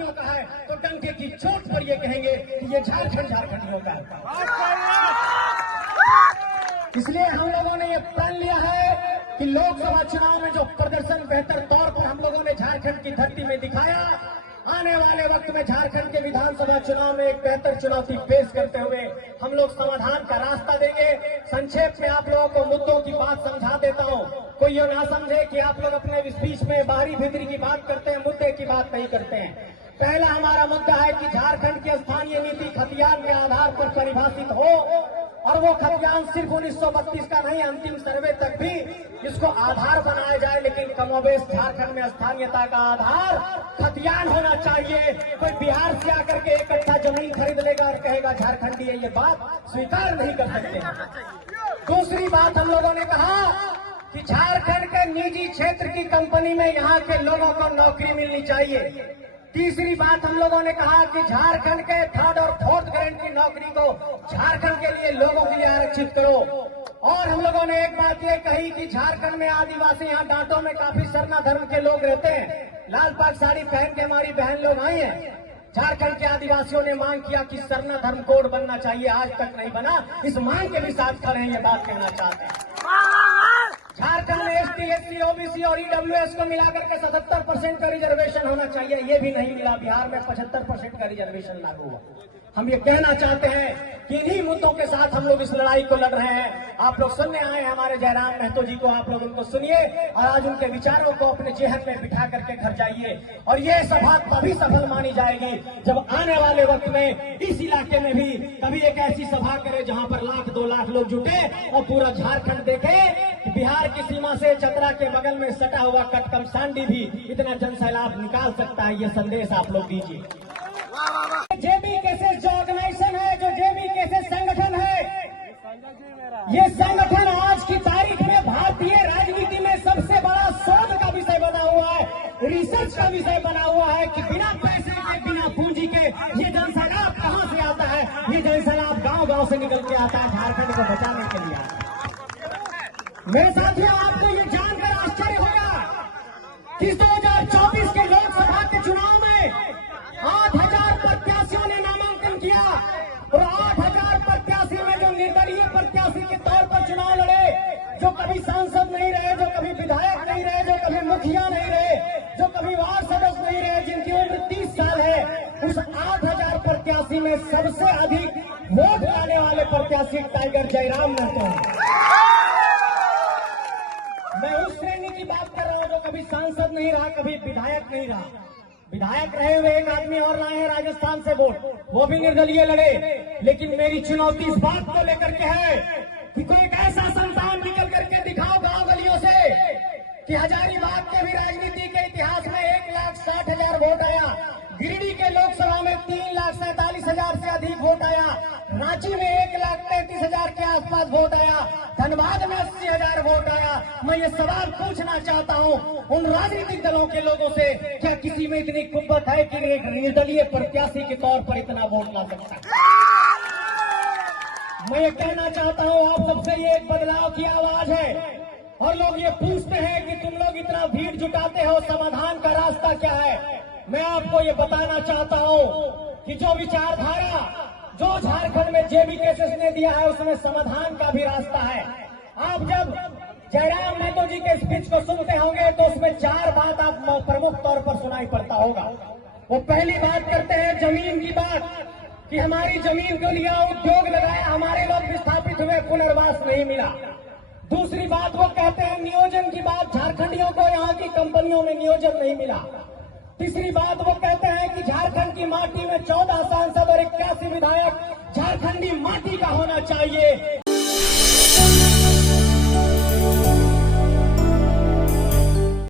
झारखंडियों का है तो डंके की चोट पर ये कहेंगे कि ये झारखंडियों का है। इसलिए हम लोगों ने ये प्रण लिया है कि लोकसभा चुनाव में जो प्रदर्शन बेहतर तौर पर हम लोगों ने झारखंड की धरती में दिखाया, आने वाले वक्त में झारखंड के विधानसभा चुनाव में एक बेहतर चुनौती पेश करते हुए हम लोग समाधान का रास्ता देंगे। संक्षेप में आप लोगों को मुद्दों की बात समझा देता हूं, कोई ये ना समझे कि आप लोग अपने स्पीच में बाहरी भीतरी की बात करते हैं, मुद्दे की बात नहीं करते हैं। पहला हमारा मुद्दा है कि झारखंड की स्थानीय नीति खतियान के आधार पर परिभाषित हो, और वो खतियान सिर्फ 1932 का नहीं, अंतिम सर्वे तक भी इसको आधार बनाया जाए। लेकिन कमोबेश झारखंड में स्थानीयता का आधार खतियान होना चाहिए। कोई बिहार से आकर के एक कट्ठा जमीन खरीद लेगा और कहेगा झारखंडी है, ये बात स्वीकार नहीं कर सकते। दूसरी बात हम लोगों ने कहा कि झारखंड के निजी क्षेत्र की कंपनी में यहाँ के लोगों को नौकरी मिलनी चाहिए। तीसरी बात हम लोगों ने कहा कि झारखंड के थर्ड और फोर्थ ग्रेड की नौकरी को झारखंड के लिए लोगों के लिए आरक्षित करो। और हम लोगों ने एक बात ये कही कि झारखंड में आदिवासी, यहाँ डांटों में काफी सरना धर्म के लोग रहते हैं, लाल पाग साड़ी पहन के हमारी बहन लोग आई हैं। झारखंड के आदिवासियों ने मांग किया कि सरना धर्म कोड बनना चाहिए, आज तक नहीं बना। इस मांग के भी साथ खड़े हैं, ये बात कहना चाहते हैं। झारखंड में एसटी, एससी, ओबीसी और ईडब्ल्यूएस को मिलाकर के 77% का रिजर्वेशन होना चाहिए, ये भी नहीं मिला। बिहार में 75% का रिजर्वेशन लागू हुआ। हम ये कहना चाहते हैं कि इन्हीं मुद्दों के साथ हम लोग इस लड़ाई को लड़ रहे हैं। आप लोग सुनने आए हैं हमारे जयराम महतो जी को, आप लोग उनको सुनिए और आज उनके विचारों को अपने जेहन में बिठा करके घर जाइए। और ये सभा तभी सफल मानी जाएगी जब आने वाले वक्त में इस इलाके में भी कभी एक ऐसी सभा करे जहां पर 1 2 लाख लोग जुटे और पूरा झारखंड देखे। बिहार की सीमा से चतरा के बगल में सटा हुआ कटकमसांडी भी इतना जनसैलाब निकाल सकता है, ये संदेश आप लोग दीजिए। जेबी केसेस जो ऑर्गेनाइजेशन है, जो जेबी केसेस संगठन है, ये संगठन आज की तारीख में भारतीय राजनीति में सबसे बड़ा शोध का विषय बना हुआ है, रिसर्च का विषय बना हुआ है कि बिना पैसे के, बिना पूंजी के ये जनसैलाब कहां से आता है। ये जनसैलाब गांव-गांव से निकल के आता है, झारखंड को बचाने के लिए आता है। मेरे साथियों, आपको ये जानकर आश्चर्य होगा कि 2024 के लोकसभा के चुनाव में 8,000 प्रत्याशियों ने नामांकन किया और 8,000 प्रत्याशी में जो निर्दलीय प्रत्याशी के तौर पर चुनाव लड़े, जो कभी सांसद नहीं रहे, जो कभी विधायक नहीं रहे, जो कभी मुखिया नहीं रहे, जो कभी वार्ड सदस्य नहीं रहे, जिनकी उम्र 30 साल है, उस 8,000 प्रत्याशी में सबसे अधिक वोट पाने वाले प्रत्याशी टाइगर जयराम महतो हैं। मैं उस श्रेणी की बात कर रहा हूं जो कभी सांसद नहीं रहा, कभी विधायक नहीं रहा। विधायक रहे हुए एक आदमी और लाए हैं राजस्थान से वोट, वो भी निर्दलीय लड़े। लेकिन मेरी चुनौती इस बात को लेकर के है कि कोई एक ऐसा संतान निकल करके दिखाओ गांव गलियों से कि हजारीबाग के भी राजनीति के इतिहास में 1,60,000 वोट आया, गिरिडीह के लोकसभा में 3,47,000 से अधिक वोट आया, रांची में 1,33,000 के आसपास वोट आया, धनबाद में 80,000 वोट आया। मैं ये सवाल पूछना चाहता हूं उन राजनीतिक दलों के लोगों से, क्या किसी में इतनी कुव्वत है कि एक निर्दलीय प्रत्याशी के तौर पर इतना वोट ला सकता है? मैं ये कहना चाहता हूं आप सबसे, ये एक बदलाव की आवाज है और लोग ये पूछते हैं कि तुम लोग इतना भीड़ जुटाते हो, समाधान का रास्ता क्या है? मैं आपको ये बताना चाहता हूं कि जो विचारधारा जो झारखंड में जेबी केसेस ने दिया है, उसमें समाधान का भी रास्ता है। आप जब जयराम महतो जी के स्पीच को सुनते होंगे तो उसमें 4 बात आप प्रमुख तौर पर सुनाई पड़ता होगा। वो पहली बात करते हैं जमीन की बात कि हमारी जमीन को लिया, उद्योग लगाया, हमारे लोग विस्थापित हुए, पुनर्वास नहीं मिला। दूसरी बात वो कहते हैं नियोजन की बात, झारखंडियों को यहाँ की कंपनियों में नियोजन नहीं मिला। तीसरी बात वो कहते हैं कि झारखंड की माटी में 14 सांसद और 81 विधायक झारखंडी माटी का होना चाहिए।